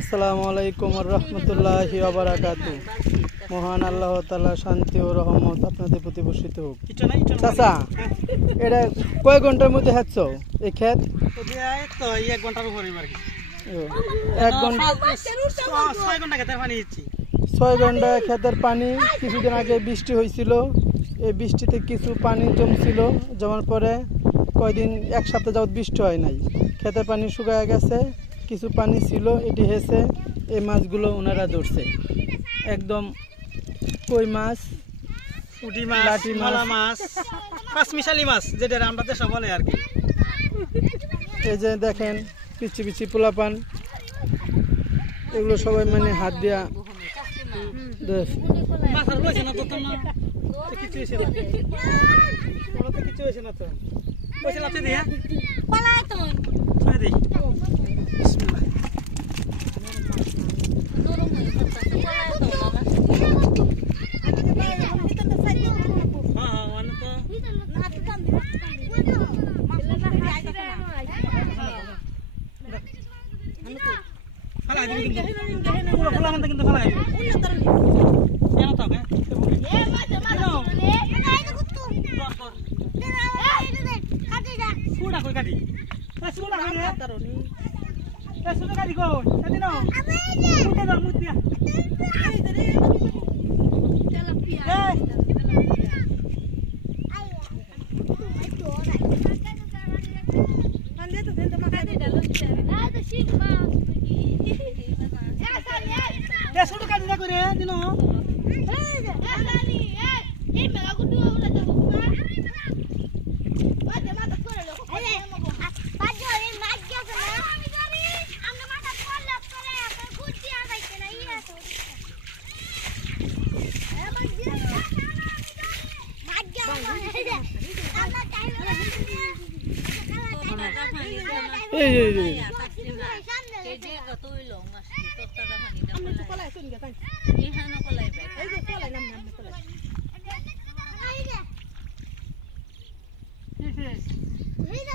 আসসালামু আলাইকুম রহমতুল্লাহি ওয়া বারাকাতুহু। মহান আল্লাহ তাআলা শান্তি ও রহমত আপনাদের প্রতি বর্ষিত হোক। চাচা, এটা কয় ঘন্টার মধ্যে হাঁটছ এই ক্ষেত? তো 1 ঘন্টার উপরে আর কি। 1 ঘন্টা 6 ঘন্টা খেতে পানি দিচ্ছি। 6 ঘন্টা ক্ষেতের পানি। কিছুদিন আগে বৃষ্টি হয়েছিল, এই বৃষ্টিতে কিছু পানি জমছিল, জমার পরে কয়দিন 1 সপ্তাহ যাবত বৃষ্টি হয় নাই, ক্ষেতের পানি শুকায় গেছে, কিছু পানি ছিল, এটি হেসে এই মাছগুলো ওনারা ধরছে। একদম কই মাছ, পুঁটি মাছ, লাটি মাছ, মলা মাছ, পাঁচমিশালি মাছ, যেটা আমরা দেশে বলে আর কি। এই যে দেখেন পিচি পিচি পোলাপান, এগুলো সবাই মানে হাত দিয়া মাছ আর লইছে না তো, না কিছু হইছে না, বড় তো কিছু হইছে না তো, হইছে না তুই দিয়া পালাই তো ছয় দেই। বিসমিল্লাহ। ফালাই দিবি কিন্তু পুরো খোলা মধ্যে কিন্তু ফালাই দিবি কেন তো কে সুড়া কই কাটি সুড়া কই রে তারনি সুড়া কাটি কই কাটি নাও মুতে দাও মুতিয়া এই রে তেলাপিয়া কান্দে তো দেন তো মাখাই দে ডালো আ তো শিখবা এ সুড়া কাটি না করে দিনো এই যে আলানি এই মেলা গুডু ওলা যাব না বাদে মাথা করে লোক বাদে এই মাছ গেছে না আমি জানি আমরা মাথা করলে করে এখন গুডি আর যাইতে না ইয়া তো এ মাছ দিয়ে মাছ গেছে আমরা টাইম এই এই যে কতই লং মাছ তোরটা পানি দাও আমি তো কলাই শুন গে তাই এই হানো কলাই বাই এই যে কলাই নাম নাম কলাই এই যে